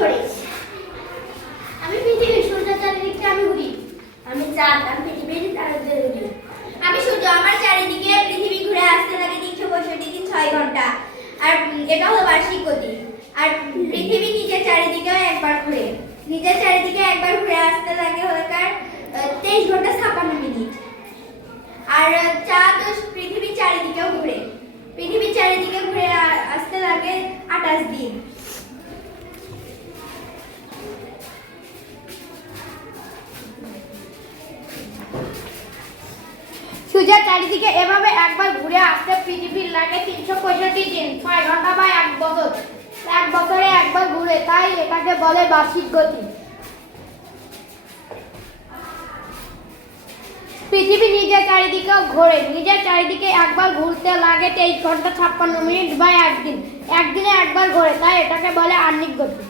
ধরে। আমি পৃথিবীর সূর্যের চারিদিকে আমি ঘুরি। আমি চাঁদ, আমি পৃথিবীর তারাদের ঘুরি। আমি সূর্য, আমার চারিদিকে পৃথিবী ঘুরে আসতে লাগে 365 দিন 6 ঘন্টা। আর এটা হলো বার্ষিক গতি। আর পৃথিবী নিজের চারিদিকে একবার ঘুরে। নিজের চারিদিকে একবার ঘুরে আসতে লাগে হলো তার 23 ঘন্টা 56 মিনিট। আর চাঁদ পৃথিবীর চারিদিকেও ঘুরে। পৃথিবীর চারিদিকে ঘুরে আসতে লাগে 28 দিন। সূর্যের চারিদিকে এভাবে একবার ঘুরে আসতে পৃথিবীর লাগে 365 দিন 6 ঘন্টা বা 1 বছর। 1 বছরে একবার ঘুরে, তাই এটাকে বলে বার্ষিক গতি। পৃথিবী নিজের চারিদিকেও ঘোরে। নিজের চারিদিকে একবার ঘুরতে লাগে 23 ঘন্টা 56 মিনিট বা 1 দিন। একদিনে একবার ঘোরে, তাই এটাকে বলে আহ্নিক গতি।